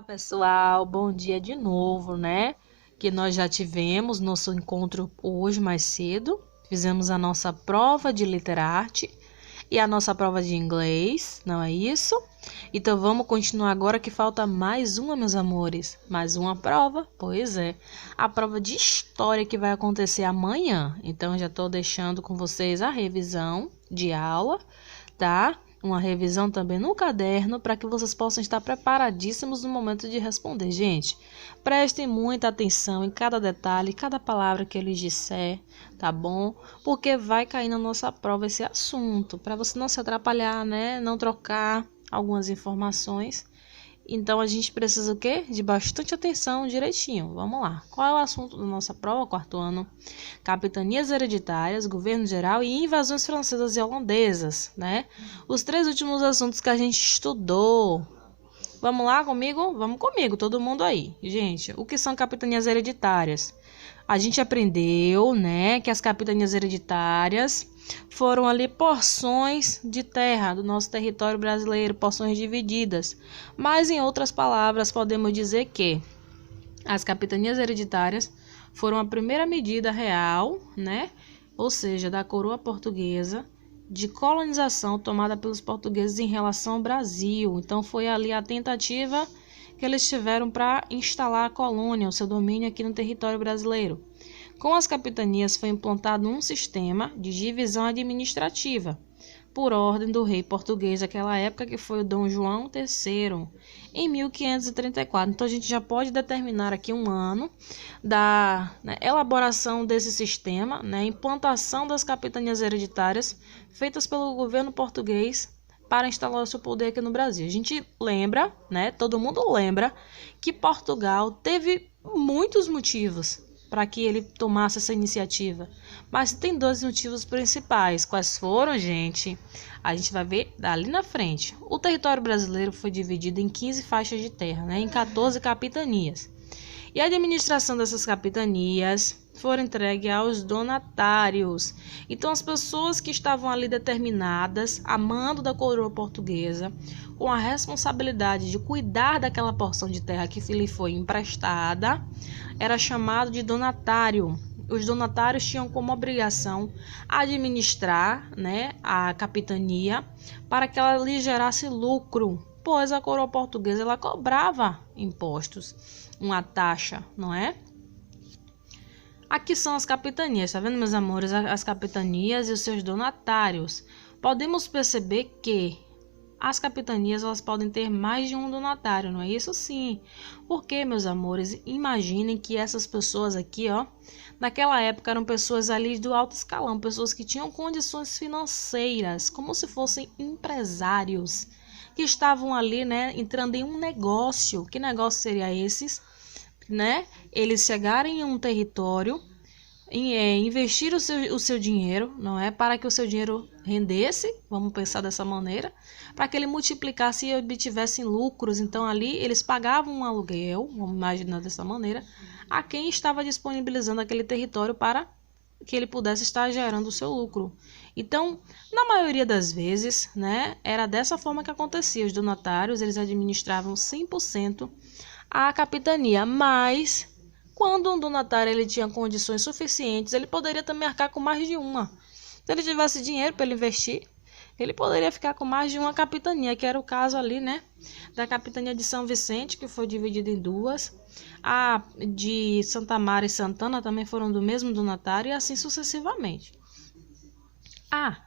Olá, pessoal, bom dia de novo, né? Que nós já tivemos nosso encontro hoje mais cedo. Fizemos a nossa prova de Literarte e a nossa prova de inglês, não é isso? Então vamos continuar agora que falta mais uma, meus amores. Mais uma prova? Pois é. A prova de história que vai acontecer amanhã. Então já estou deixando com vocês a revisão de aula, tá? Uma revisão também no caderno para que vocês possam estar preparadíssimos no momento de responder. Gente, prestem muita atenção em cada detalhe, cada palavra que eles disser, tá bom? Porque vai cair na nossa prova esse assunto, para você não se atrapalhar, né? Não trocar algumas informações. Então, a gente precisa o quê? De bastante atenção direitinho. Vamos lá. Qual é o assunto da nossa prova, quarto ano? Capitanias hereditárias, governo geral e invasões francesas e holandesas, né? Os três últimos assuntos que a gente estudou. Vamos lá comigo? Vamos comigo, todo mundo aí. Gente, o que são capitanias hereditárias? A gente aprendeu, né, que as capitanias hereditárias foram ali porções de terra do nosso território brasileiro, porções divididas. Mas, em outras palavras, podemos dizer que as capitanias hereditárias foram a primeira medida real, né, ou seja, da coroa portuguesa, de colonização tomada pelos portugueses em relação ao Brasil. Então, foi ali a tentativa que eles tiveram para instalar a colônia, o seu domínio aqui no território brasileiro. Com as capitanias foi implantado um sistema de divisão administrativa, por ordem do rei português daquela época, que foi o Dom João III, em 1534. Então, a gente já pode determinar aqui um ano da elaboração desse sistema, implantação das capitanias hereditárias, feitas pelo governo português para instalar o seu poder aqui no Brasil. A gente lembra, todo mundo lembra, que Portugal teve muitos motivos para que ele tomasse essa iniciativa. Mas tem dois motivos principais. Quais foram, gente? A gente vai ver dali na frente. O território brasileiro foi dividido em 15 faixas de terra, em 14 capitanias. E a administração dessas capitanias foram entregues aos donatários. Então, as pessoas que estavam ali determinadas, a mando da coroa portuguesa, com a responsabilidade de cuidar daquela porção de terra que lhe foi emprestada, era chamado de donatário. Os donatários tinham como obrigação administrar, a capitania para que ela lhe gerasse lucro, pois a coroa portuguesa ela cobrava impostos, uma taxa, não é? Aqui são as capitanias, tá vendo, meus amores? As capitanias e os seus donatários. Podemos perceber que as capitanias elas podem ter mais de um donatário, não é isso? Sim. Porque, meus amores, imaginem que essas pessoas aqui, naquela época eram pessoas ali do alto escalão, pessoas que tinham condições financeiras, como se fossem empresários, que estavam ali, entrando em um negócio. Que negócio seria esses? Eles chegarem em um território, investir o seu dinheiro, não é? Para que o seu dinheiro rendesse, vamos pensar dessa maneira, para que ele multiplicasse e obtivessem lucros. Então, ali eles pagavam um aluguel, vamos imaginar dessa maneira, a quem estava disponibilizando aquele território para que ele pudesse estar gerando o seu lucro. Então, na maioria das vezes, era dessa forma que acontecia. Os donatários, eles administravam 100% a capitania, mas quando um donatário ele tinha condições suficientes, ele poderia também arcar com mais de uma. Se ele tivesse dinheiro para ele investir, ele poderia ficar com mais de uma capitania, que era o caso ali, da capitania de São Vicente, que foi dividida em duas. A de Santa Mara e Santana também foram do mesmo donatário e assim sucessivamente.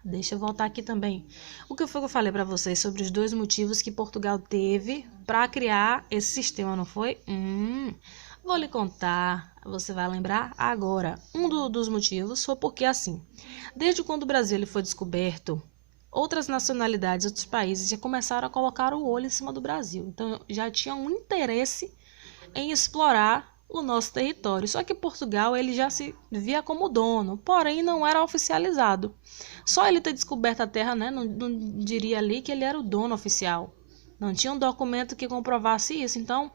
Deixa eu voltar aqui também. O que foi que eu falei para vocês sobre os dois motivos que Portugal teve para criar esse sistema, não foi? Vou lhe contar, você vai lembrar agora. Um dos motivos foi porque, assim, desde quando o Brasil ele foi descoberto, outras nacionalidades, outros países já começaram a colocar o olho em cima do Brasil. Então, já tinham um interesse em explorar o nosso território. Só que Portugal ele já se via como dono, porém não era oficializado. Só ele ter descoberto a terra, não diria ali que ele era o dono oficial. Não tinha um documento que comprovasse isso. Então,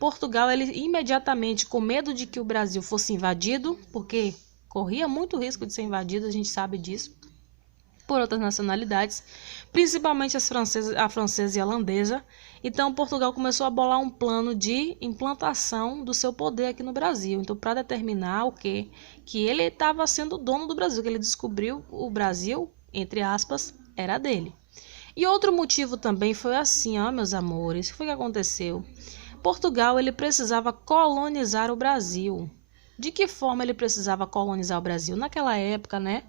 Portugal, ele imediatamente, com medo de que o Brasil fosse invadido, porque corria muito risco de ser invadido, a gente sabe disso, por outras nacionalidades, principalmente a francesa e a holandesa. Então, Portugal começou a bolar um plano de implantação do seu poder aqui no Brasil. Então, para determinar o quê? Que ele estava sendo dono do Brasil, que ele descobriu o Brasil, entre aspas, era dele. E outro motivo também foi assim, ó, meus amores, o que foi que aconteceu? Portugal, ele precisava colonizar o Brasil. De que forma ele precisava colonizar o Brasil? Naquela época, né?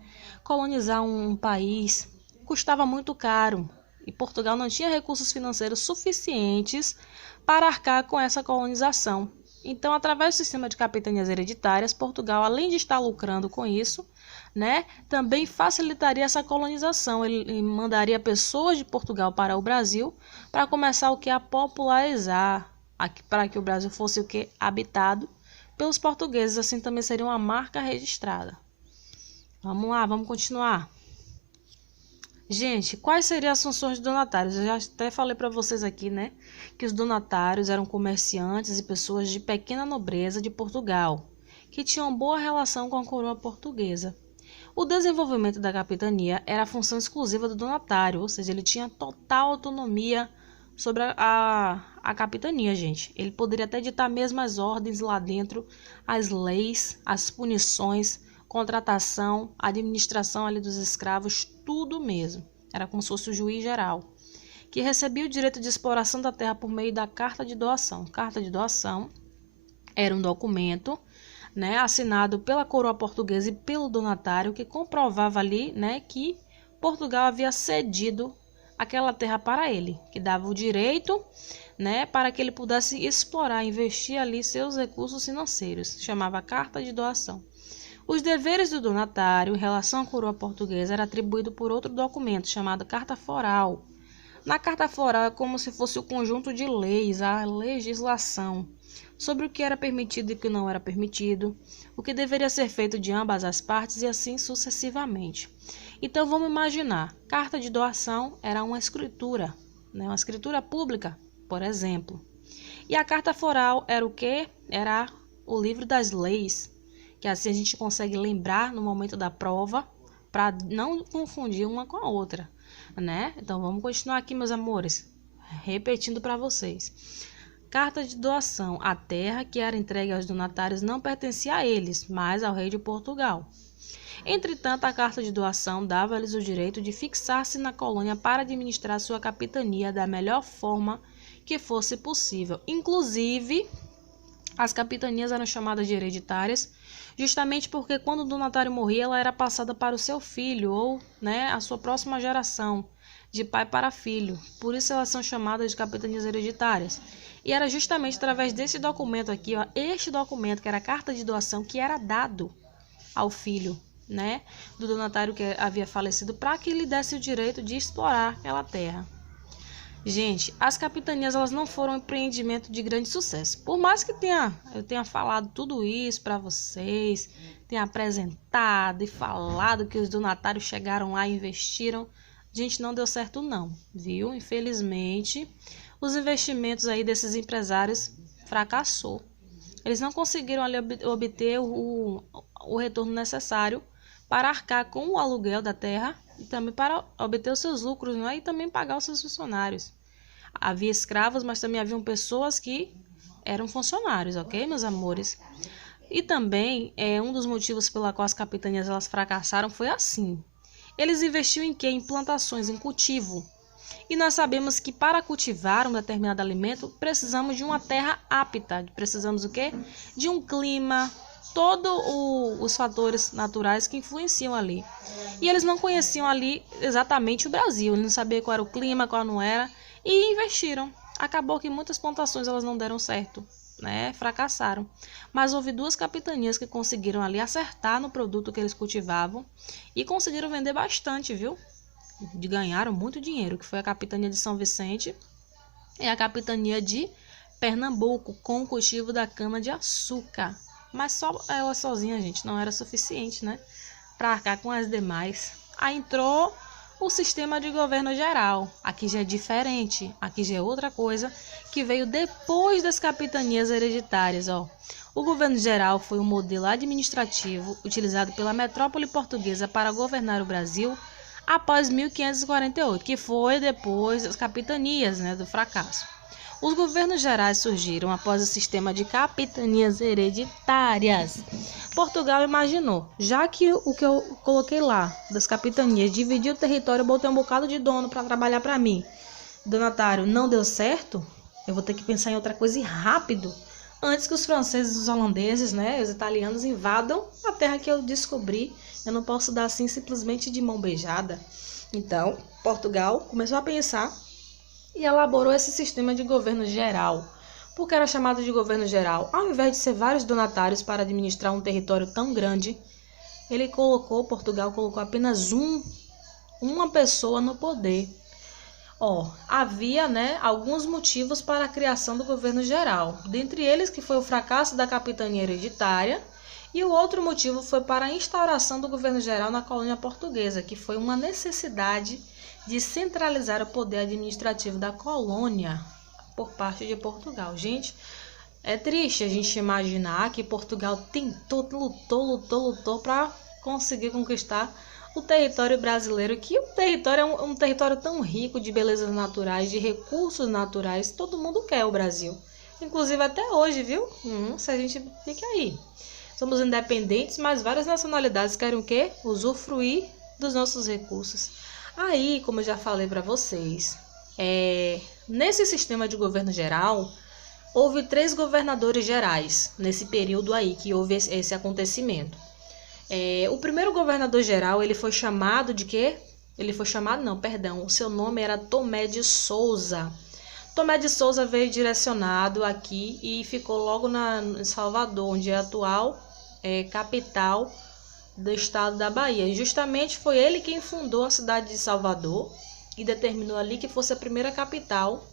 Colonizar um país custava muito caro e Portugal não tinha recursos financeiros suficientes para arcar com essa colonização. Então, através do sistema de capitanias hereditárias, Portugal, além de estar lucrando com isso, né, também facilitaria essa colonização. Ele mandaria pessoas de Portugal para o Brasil para começar o que a popularizar, para que o Brasil fosse o que habitado pelos portugueses. Assim também seria uma marca registrada. Vamos lá, vamos continuar. Gente, quais seriam as funções dos donatários? Eu já até falei para vocês aqui, né, que os donatários eram comerciantes e pessoas de pequena nobreza de Portugal, que tinham boa relação com a coroa portuguesa. O desenvolvimento da capitania era a função exclusiva do donatário, ou seja, ele tinha total autonomia sobre a capitania, gente. Ele poderia até ditar mesmo as ordens lá dentro, as leis, as punições, contratação, administração ali dos escravos, tudo mesmo. Era como se fosse o juiz geral, que recebia o direito de exploração da terra por meio da carta de doação. Carta de doação era um documento, né, assinado pela coroa portuguesa e pelo donatário, que comprovava ali, né, que Portugal havia cedido aquela terra para ele, que dava o direito, né, para que ele pudesse explorar, investir ali seus recursos financeiros. Chamava carta de doação. Os deveres do donatário em relação à coroa portuguesa era atribuído por outro documento chamado Carta Foral. Na Carta Foral é como se fosse o conjunto de leis, a legislação, sobre o que era permitido e o que não era permitido, o que deveria ser feito de ambas as partes e assim sucessivamente. Então vamos imaginar, carta de doação era uma escritura, né? Uma escritura pública, por exemplo. E a carta foral era o quê? Era o livro das leis, que assim a gente consegue lembrar no momento da prova, para não confundir uma com a outra, né? Então vamos continuar aqui, meus amores, repetindo para vocês. Carta de doação. A terra que era entregue aos donatários não pertencia a eles, mas ao rei de Portugal. Entretanto, a carta de doação dava-lhes o direito de fixar-se na colônia para administrar sua capitania da melhor forma que fosse possível. Inclusive, as capitanias eram chamadas de hereditárias, justamente porque quando o donatário morria, ela era passada para o seu filho ou, né, a sua próxima geração, de pai para filho. Por isso elas são chamadas de capitanias hereditárias. E era justamente através desse documento aqui, ó, este documento, que era a carta de doação, que era dado ao filho, né, do donatário que havia falecido, para que lhe desse o direito de explorar aquela terra. Gente, as capitanias elas não foram um empreendimento de grande sucesso. Por mais que eu tenha falado tudo isso para vocês, tenha apresentado e falado que os donatários chegaram lá e investiram, gente, não deu certo não, viu? Infelizmente, os investimentos aí desses empresários fracassou. Eles não conseguiram ali obter o retorno necessário para arcar com o aluguel da terra e também para obter os seus lucros, né? E também pagar os seus funcionários. Havia escravos, mas também haviam pessoas que eram funcionários, ok, meus amores? E também, um dos motivos pela qual as capitanias elas fracassaram foi assim. Eles investiam em quê? Em plantações, em cultivo. E nós sabemos que para cultivar um determinado alimento, precisamos de uma terra apta. Precisamos o quê? De um clima, todos os fatores naturais que influenciam ali. E eles não conheciam ali exatamente o Brasil, eles não sabiam qual era o clima, qual não era, e investiram. Acabou que muitas plantações elas não deram certo, né? Fracassaram. Mas houve duas capitanias que conseguiram ali acertar no produto que eles cultivavam e conseguiram vender bastante, viu? Ganharam muito dinheiro, que foi a capitania de São Vicente e a capitania de Pernambuco, com o cultivo da cana-de-açúcar. Mas só ela sozinha, gente, não era suficiente, né, para arcar com as demais. Aí entrou o sistema de governo geral. Aqui já é diferente, aqui já é outra coisa, que veio depois das capitanias hereditárias, ó. O governo geral foi um modelo administrativo utilizado pela metrópole portuguesa para governar o Brasil após 1548, que foi depois das capitanias, né, do fracasso. Os governos gerais surgiram após o sistema de capitanias hereditárias. Portugal imaginou, já que o que eu coloquei lá, das capitanias, dividir o território, eu botei um bocado de dono para trabalhar para mim. Donatário, não deu certo, eu vou ter que pensar em outra coisa e rápido, antes que os franceses, os holandeses, né, os italianos invadam a terra que eu descobri. Eu não posso dar assim simplesmente de mão beijada. Então, Portugal começou a pensar e elaborou esse sistema de governo geral. Por que era chamado de governo geral? Ao invés de ser vários donatários para administrar um território tão grande, Portugal colocou apenas uma pessoa no poder. Havia, né, alguns motivos para a criação do governo geral. Dentre eles que foi o fracasso da capitania hereditária, e o outro motivo foi para a instauração do governo geral na colônia portuguesa, que foi uma necessidade de centralizar o poder administrativo da colônia por parte de Portugal. Gente, é triste a gente imaginar que Portugal tentou, lutou para conseguir conquistar o território brasileiro, que o território é um território tão rico de belezas naturais, de recursos naturais, todo mundo quer o Brasil. Inclusive até hoje, viu? Se a gente fica aí. Somos independentes, mas várias nacionalidades querem o quê? Usufruir dos nossos recursos. Aí, como eu já falei para vocês, nesse sistema de governo geral, houve 3 governadores gerais nesse período aí que houve esse acontecimento. O primeiro governador geral, ele foi chamado de quê? O seu nome era Tomé de Souza. Tomé de Souza veio direcionado aqui e ficou logo em Salvador, onde é a atual capital do estado da Bahia. E justamente foi ele quem fundou a cidade de Salvador e determinou ali que fosse a primeira capital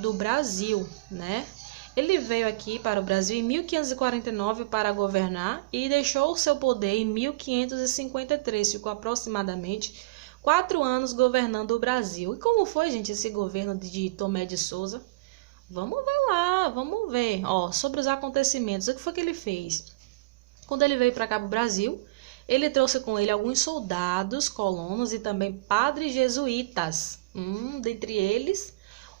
do Brasil, né? Ele veio aqui para o Brasil em 1549 para governar e deixou o seu poder em 1553. Ficou aproximadamente 4 anos governando o Brasil. E como foi, gente, esse governo de Tomé de Souza? Vamos ver lá, vamos ver. Sobre os acontecimentos, o que foi que ele fez? Quando ele veio para cá para o Brasil, ele trouxe com ele alguns soldados, colonos e também padres jesuítas. Dentre eles,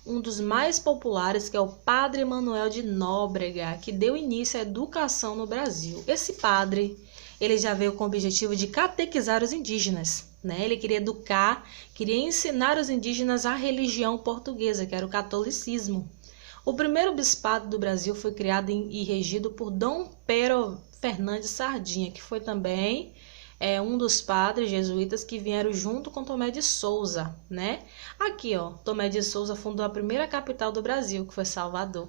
um dos mais populares, que é o Padre Manuel de Nóbrega, que deu início à educação no Brasil. Esse padre, ele já veio com o objetivo de catequizar os indígenas, né? Ele queria educar, queria ensinar os indígenas a religião portuguesa, que era o catolicismo. O primeiro bispado do Brasil foi criado e regido por Dom Pero Fernandes Sardinha, que foi também um dos padres jesuítas que vieram junto com Tomé de Souza, né? Aqui, Tomé de Souza fundou a primeira capital do Brasil, que foi Salvador.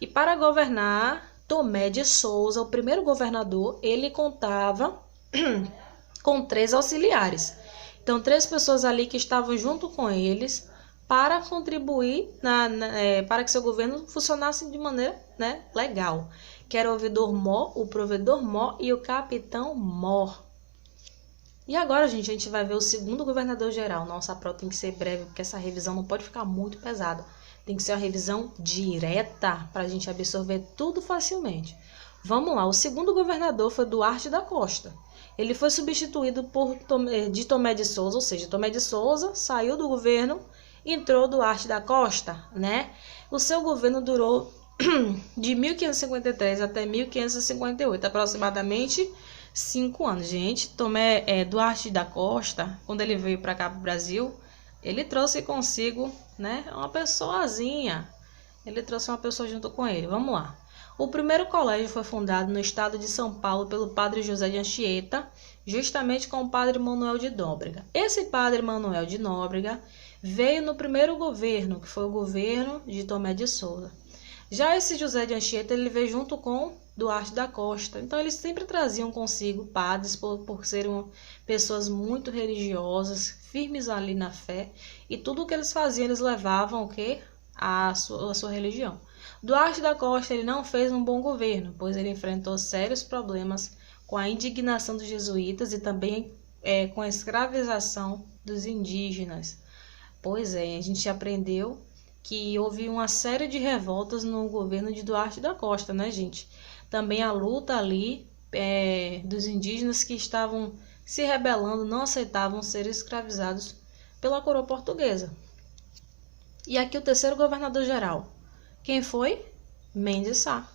E para governar, Tomé de Souza, o primeiro governador, ele contava com 3 auxiliares. Então, 3 pessoas ali que estavam junto com eles para contribuir para que seu governo funcionasse de maneira, né, legal. Que era o ouvidor-mor, o provedor-mor e o capitão-mor. E agora, gente, a gente vai ver o segundo governador-geral. Nossa, a prova tem que ser breve, porque essa revisão não pode ficar muito pesada. Tem que ser uma revisão direta para a gente absorver tudo facilmente. Vamos lá, o segundo governador foi Duarte da Costa. Ele foi substituído de Tomé de Souza, ou seja, Tomé de Souza saiu do governo, entrou Duarte da Costa, né? O seu governo durou de 1553 até 1558, aproximadamente 5 anos, gente. Duarte da Costa, quando ele veio para cá para o Brasil, ele trouxe consigo, né, uma pessoazinha. Ele trouxe uma pessoa junto com ele. Vamos lá. O primeiro colégio foi fundado no estado de São Paulo pelo padre José de Anchieta, justamente com o padre Manuel de Nóbrega. Esse padre Manuel de Nóbrega veio no primeiro governo, que foi o governo de Tomé de Souza. Já esse José de Anchieta, ele veio junto com Duarte da Costa. Então, eles sempre traziam consigo padres por serem pessoas muito religiosas, firmes ali na fé. E tudo o que eles faziam, eles levavam o quê? A sua religião. Duarte da Costa, ele não fez um bom governo, pois ele enfrentou sérios problemas com a indignação dos jesuítas e também com a escravização dos indígenas. Pois é, a gente aprendeu que houve uma série de revoltas no governo de Duarte da Costa, né, gente? Também a luta ali dos indígenas que estavam se rebelando, não aceitavam ser escravizados pela coroa portuguesa. E aqui o terceiro governador-geral. Quem foi? Mendes Sá.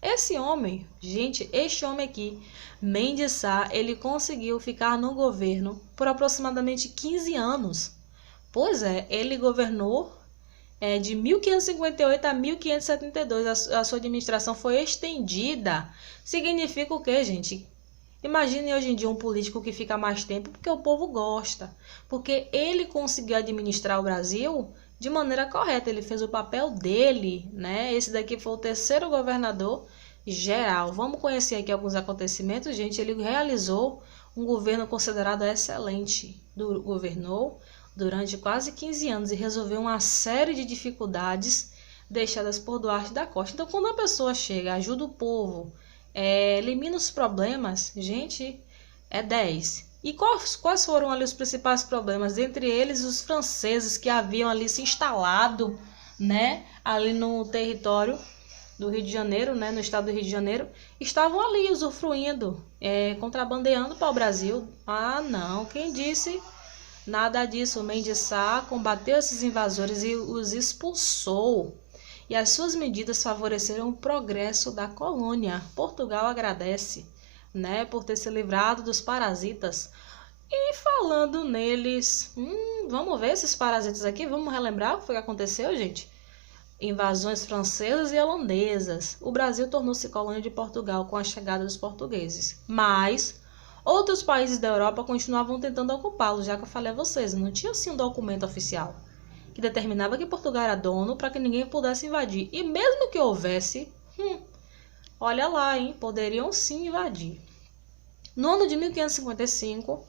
Esse homem, gente, este homem aqui, Mendes Sá, ele conseguiu ficar no governo por aproximadamente 15 anos. Pois é, ele governou de 1558 a 1572. A sua administração foi estendida. Significa o quê, gente? Imagine hoje em dia um político que fica mais tempo porque o povo gosta. Porque ele conseguiu administrar o Brasil de maneira correta. Ele fez o papel dele, né? Esse daqui foi o terceiro governador geral. Vamos conhecer aqui alguns acontecimentos, gente. Ele realizou um governo considerado excelente. Governou durante quase 15 anos e resolveu uma série de dificuldades deixadas por Duarte da Costa. Então, quando a pessoa chega, ajuda o povo, elimina os problemas, gente, é 10. E quais foram ali os principais problemas? Entre eles, os franceses que haviam ali se instalado, né, ali no território do Rio de Janeiro, né, no estado do Rio de Janeiro, estavam ali usufruindo, contrabandeando para o Brasil. Ah, não, quem disse? Nada disso. O Mendes Sá combateu esses invasores e os expulsou. E as suas medidas favoreceram o progresso da colônia. Portugal agradece, né, por ter se livrado dos parasitas. E falando neles, vamos ver esses parasitas aqui, vamos relembrar o que foi que aconteceu, gente? Invasões francesas e holandesas. O Brasil tornou-se colônia de Portugal com a chegada dos portugueses. Mas outros países da Europa continuavam tentando ocupá-lo, já que eu falei a vocês, não tinha assim um documento oficial que determinava que Portugal era dono para que ninguém pudesse invadir. E mesmo que houvesse, olha lá, hein, poderiam sim invadir. No ano de 1555,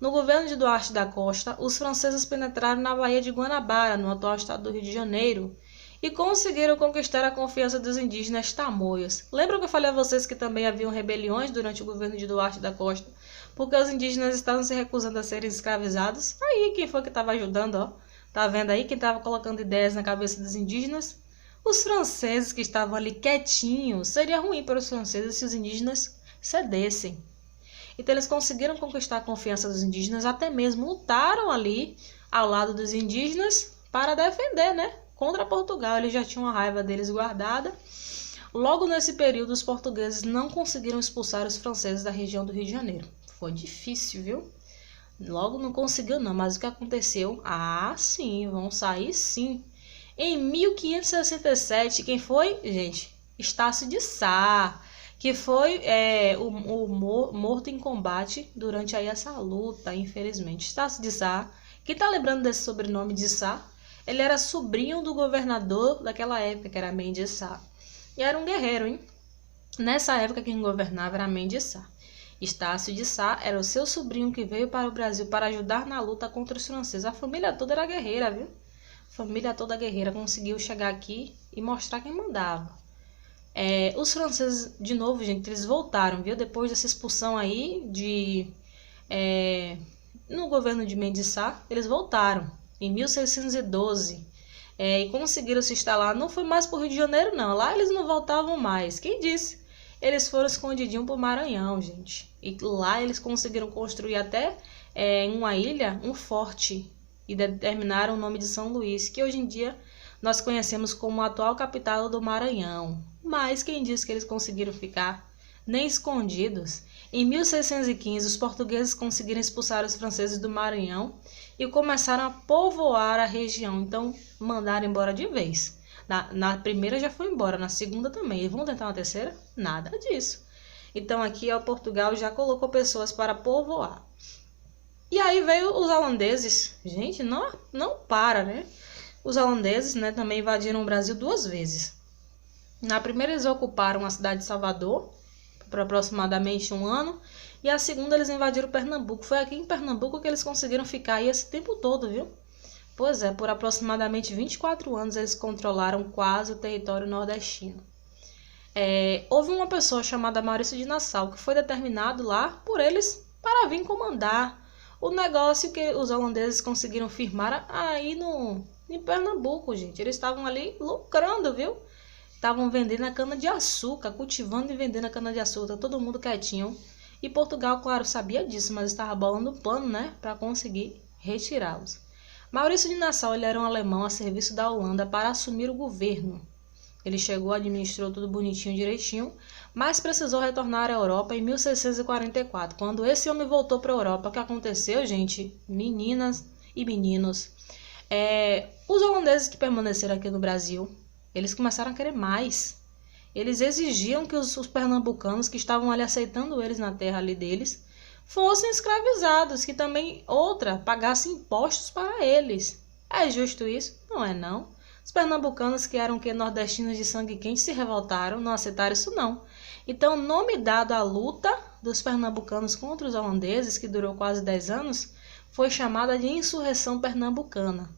no governo de Duarte da Costa, os franceses penetraram na Baía de Guanabara, no atual estado do Rio de Janeiro, e conseguiram conquistar a confiança dos indígenas tamoios. Lembra que eu falei a vocês que também haviam rebeliões durante o governo de Duarte da Costa, porque os indígenas estavam se recusando a serem escravizados? Aí, quem foi que estava ajudando, ó? Tá vendo aí quem estava colocando ideias na cabeça dos indígenas? Os franceses que estavam ali quietinhos. Seria ruim para os franceses se os indígenas cedessem. Então eles conseguiram conquistar a confiança dos indígenas, até mesmo lutaram ali ao lado dos indígenas para defender, né, contra Portugal. Eles já tinham a raiva deles guardada. Logo nesse período, os portugueses não conseguiram expulsar os franceses da região do Rio de Janeiro. Foi difícil, viu? Logo não conseguiu não, mas o que aconteceu? Ah, sim, vão sair sim. Em 1567, quem foi? Gente, Estácio de Sá, que foi morto em combate durante aí essa luta, infelizmente. Estácio de Sá, quem tá lembrando desse sobrenome de Sá? Ele era sobrinho do governador daquela época, que era Mendes Sá. E era um guerreiro, hein? Nessa época quem governava era Mendes Sá. Estácio de Sá era o seu sobrinho que veio para o Brasil para ajudar na luta contra os franceses. A família toda era guerreira, viu? A família toda guerreira conseguiu chegar aqui e mostrar quem mandava. Os franceses, de novo, gente, eles voltaram, viu? Depois dessa expulsão aí no governo de Mendes Sá, eles voltaram em 1612 e conseguiram se instalar. Não foi mais para o Rio de Janeiro, não. Lá eles não voltavam mais. Quem disse? Eles foram escondidinhos para o Maranhão, gente. E lá eles conseguiram construir até em uma ilha um forte e determinaram o nome de São Luís, que hoje em dia nós conhecemos como a atual capital do Maranhão. Mas quem disse que eles conseguiram ficar nem escondidos? Em 1615, os portugueses conseguiram expulsar os franceses do Maranhão e começaram a povoar a região. Então, mandaram embora de vez. Na primeira já foi embora, na segunda também. E vão tentar uma terceira? Nada disso. Então, aqui Portugal já colocou pessoas para povoar. E aí veio os holandeses. Gente, não para, né? Os holandeses, né, também invadiram o Brasil 2 vezes. Na primeira eles ocuparam a cidade de Salvador por aproximadamente 1 ano. E a segunda eles invadiram Pernambuco. Foi aqui em Pernambuco que eles conseguiram ficar aí esse tempo todo, viu? Pois é, por aproximadamente 24 anos eles controlaram quase o território nordestino. Houve uma pessoa chamada Maurício de Nassau que foi determinado lá por eles para vir comandar o negócio que os holandeses conseguiram firmar aí em Pernambuco, gente. Eles estavam ali lucrando, viu? Estavam vendendo a cana-de-açúcar, cultivando e vendendo a cana-de-açúcar, todo mundo quietinho. E Portugal, claro, sabia disso, mas estava bolando um plano, né, para conseguir retirá-los. Maurício de Nassau, ele era um alemão a serviço da Holanda para assumir o governo. Ele chegou, administrou tudo bonitinho, direitinho, mas precisou retornar à Europa em 1644. Quando esse homem voltou para a Europa, o que aconteceu, gente? Meninas e meninos. Os holandeses que permaneceram aqui no Brasil, eles começaram a querer mais. Eles exigiam que os pernambucanos que estavam ali aceitando eles na terra ali deles fossem escravizados, que também pagassem impostos para eles. É justo isso? Não é não. Os pernambucanos, que eram nordestinos de sangue quente, se revoltaram, não aceitaram isso não. Então, o nome dado à luta dos pernambucanos contra os holandeses, que durou quase 10 anos, foi chamada de Insurreição Pernambucana.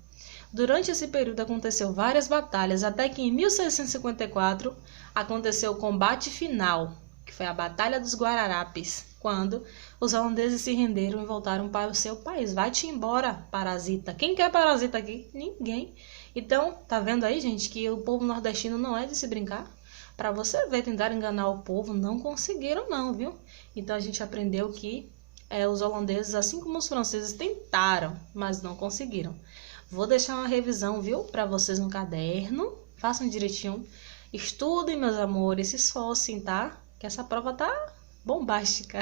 Durante esse período aconteceu várias batalhas, até que em 1654 aconteceu o combate final, que foi a Batalha dos Guararapes, quando os holandeses se renderam e voltaram para o seu país. Vai-te embora, parasita. Quem quer parasita aqui? Ninguém. Então, tá vendo aí, gente, que o povo nordestino não é de se brincar? Para você ver, tentaram enganar o povo, não conseguiram não, viu? Então a gente aprendeu que os holandeses, assim como os franceses, tentaram, mas não conseguiram. Vou deixar uma revisão, viu, para vocês no caderno. Façam direitinho. Estudem, meus amores, se esforcem, tá? Que essa prova tá bombástica.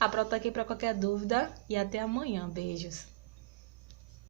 A prova tá aqui para qualquer dúvida e até amanhã. Beijos.